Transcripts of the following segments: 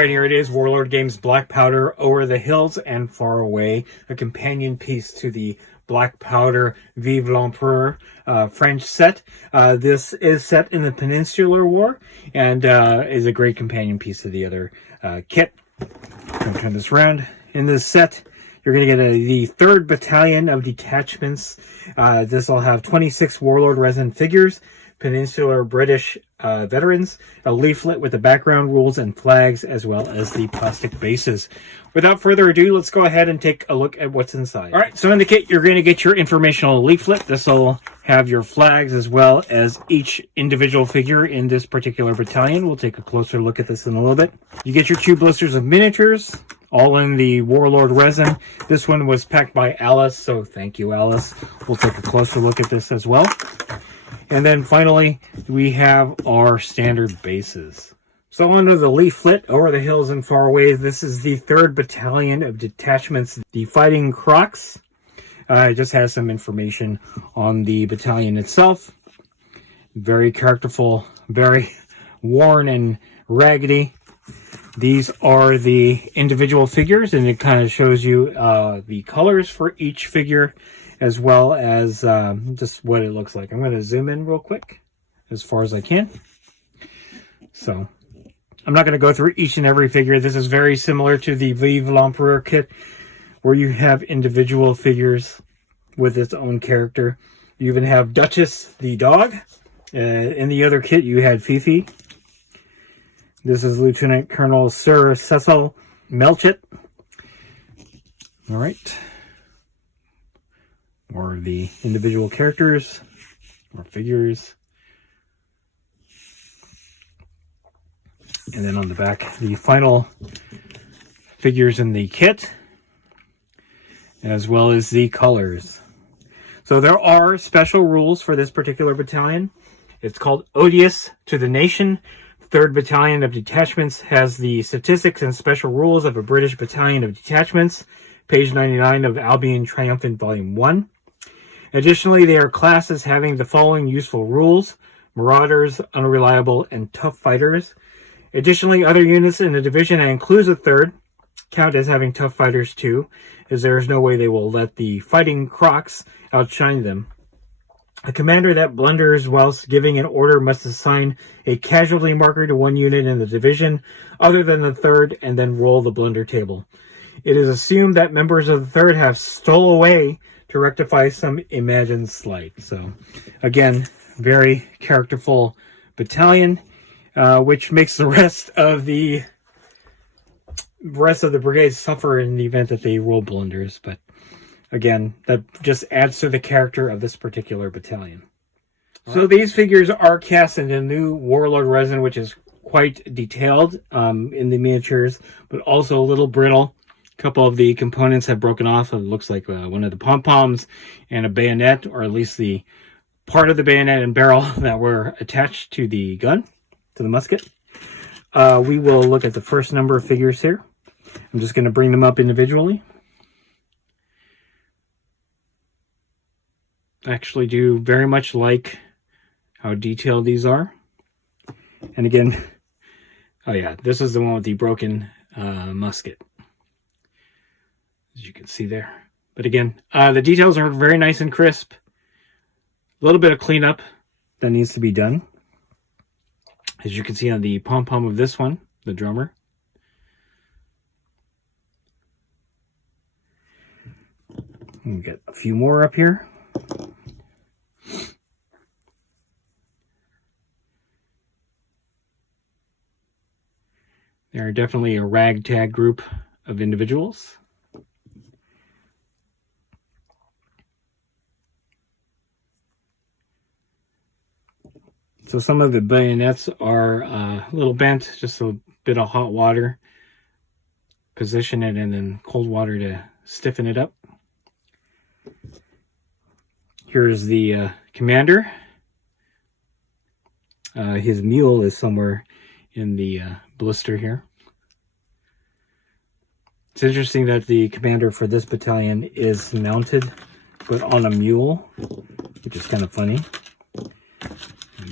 right, here it is. Warlord Games Black Powder Over the Hills and Far Away. A companion piece to the Black Powder Vive L'Emepereur French set. This is set in the Peninsular War and is a great companion piece to the other kit. I'm going to turn this around. In this set, you're going to get the 3rd Battalion of Detachments. This will have 26 Warlord resin figures, Peninsular British veterans, a leaflet with the background rules and flags, as well as the plastic bases. Without further ado, let's go ahead and take a look at what's inside. All right, so in the kit, you're going to get your informational leaflet. This will have your flags as well as each individual figure in this particular battalion. We'll take a closer look at this in a little bit. You get your 2 blisters of miniatures, all in the Warlord resin. This one was packed by Alice, so thank you, Alice. We'll take a closer look at this as well. And then finally, we have our standard bases. So under the leaflet, Over the Hills and Far Away, this is the 3rd Battalion of Detachments, the Fighting Crocs. It just has some information on the battalion itself. Very characterful, very worn and raggedy. These are the individual figures, and it kind of shows you the colors for each figure, as well as just what it looks like. I'm going to zoom in real quick as far as I can. So I'm not going to go through each and every figure. This is very similar to the Vive L'Emepereur kit, where you have individual figures with its own character. You even have Duchess the dog. In the other kit, you had Fifi. This is Lieutenant Colonel Sir Cecil Melchett. All right. More of the individual characters or figures. And then on the back, the final figures in the kit, as well as the colors. So there are special rules for this particular battalion. It's called Odious to the Nation. 3rd Battalion of Detachments has the statistics and special rules of a British Battalion of Detachments, page 99 of Albion Triumphant Volume 1. Additionally, they are classed as having the following useful rules: Marauders, Unreliable, and Tough Fighters. Additionally, other units in the division, and includes the 3rd, count as having Tough Fighters too, as there is no way they will let the Fighting Crocs outshine them. A commander that blunders whilst giving an order must assign a casualty marker to one unit in the division other than the 3rd, and then roll the blunder table. It is assumed that members of the 3rd have stole away to rectify some imagined slight. So, again, very characterful battalion, which makes the rest of the brigades suffer in the event that they roll blunders. But again, that just adds to the character of this particular battalion. So these figures are cast in the new Warlord resin, which is quite detailed in the miniatures, but also a little brittle. A couple of the components have broken off. It looks like one of the pom-poms and a bayonet, or at least the part of the bayonet and barrel that were attached to the gun, to the musket. We will look at the first number of figures here. I'm just going to bring them up individually. I actually do very much like how detailed these are. And again, oh yeah, this is the one with the broken musket, as you can see there. But again, the details are very nice and crisp. A little bit of cleanup that needs to be done, as you can see on the pom-pom of this one, the drummer. We get a few more up here. They are definitely a ragtag group of individuals. So some of the bayonets are a little bent, just a bit of hot water. Position it and then cold water to stiffen it up. Here's the commander. His mule is somewhere in the blister here. It's interesting that the commander for this battalion is mounted, but on a mule, which is kind of funny.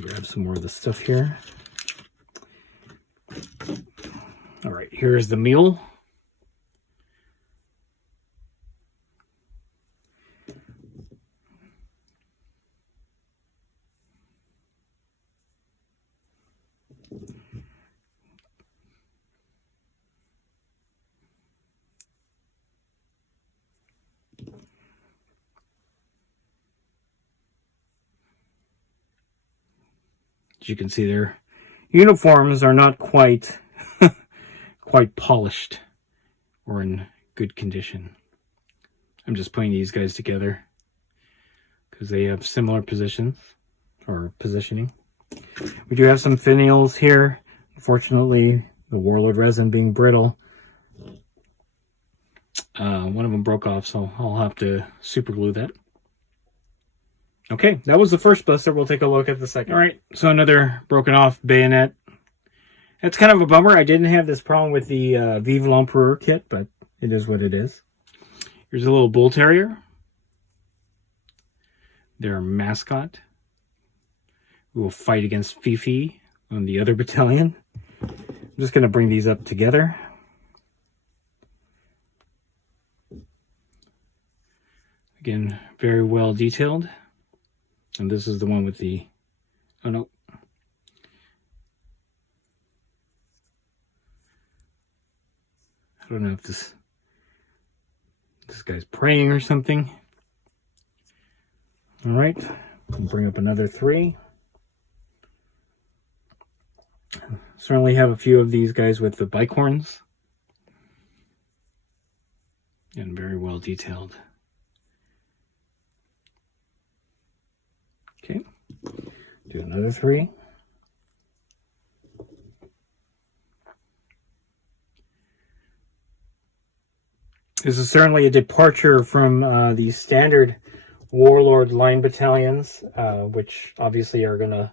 Grab some more of the stuff here. All right, Here's the mule. As you can see, their uniforms are not quite quite polished or in good condition. I'm just putting these guys together because they have similar positions or positioning. We do have some finials here. Unfortunately, the Warlord resin being brittle, one of them broke off, so I'll have to super glue that. Okay, that was the first blister. We'll take a look at the second. All right, so another broken off bayonet. It's kind of a bummer. I didn't have this problem with the Vive L'Emepereur kit, but it is what it is. Here's a little bull terrier. Their mascot, who will fight against Fifi on the other battalion. I'm just going to bring these up together. Again, very well detailed. And this is the one with the, oh no. I don't know if this guy's praying or something. All right, we'll bring up another 3. Certainly have a few of these guys with the bike horns. And very well detailed. Okay, do another 3. This is certainly a departure from the standard Warlord line battalions, which obviously are going to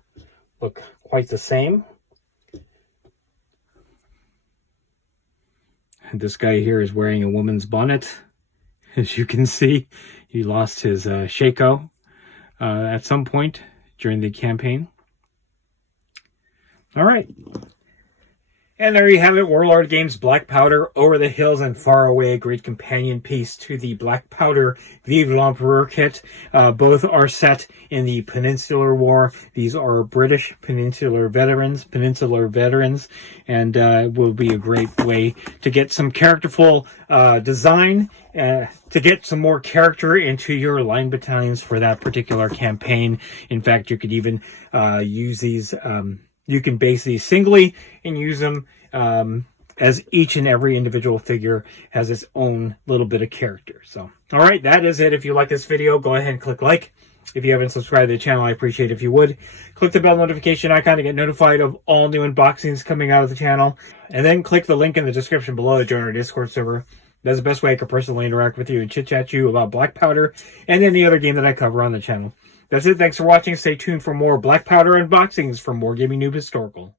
look quite the same. And this guy here is wearing a woman's bonnet. As you can see, he lost his shako at some point during the campaign. All right. And there you have it, Warlord Games Black Powder, Over the Hills and Far Away, a great companion piece to the Black Powder Vive L'Emepereur kit. Both are set in the Peninsular War. These are British Peninsular veterans, and will be a great way to get some characterful design, to get some more character into your line battalions for that particular campaign. In fact, you could even use these. You can base these singly and use them as each and every individual figure has its own little bit of character. So, all right, that is it. If you like this video, go ahead and click like. If you haven't subscribed to the channel, I appreciate it if you would. Click the bell notification icon to get notified of all new unboxings coming out of the channel. And then click the link in the description below to join our Discord server. That's the best way I can personally interact with you and chit-chat you about Black Powder and any other game that I cover on the channel. That's it. Thanks for watching. Stay tuned for more Black Powder unboxings from More Gaming Noob Historical.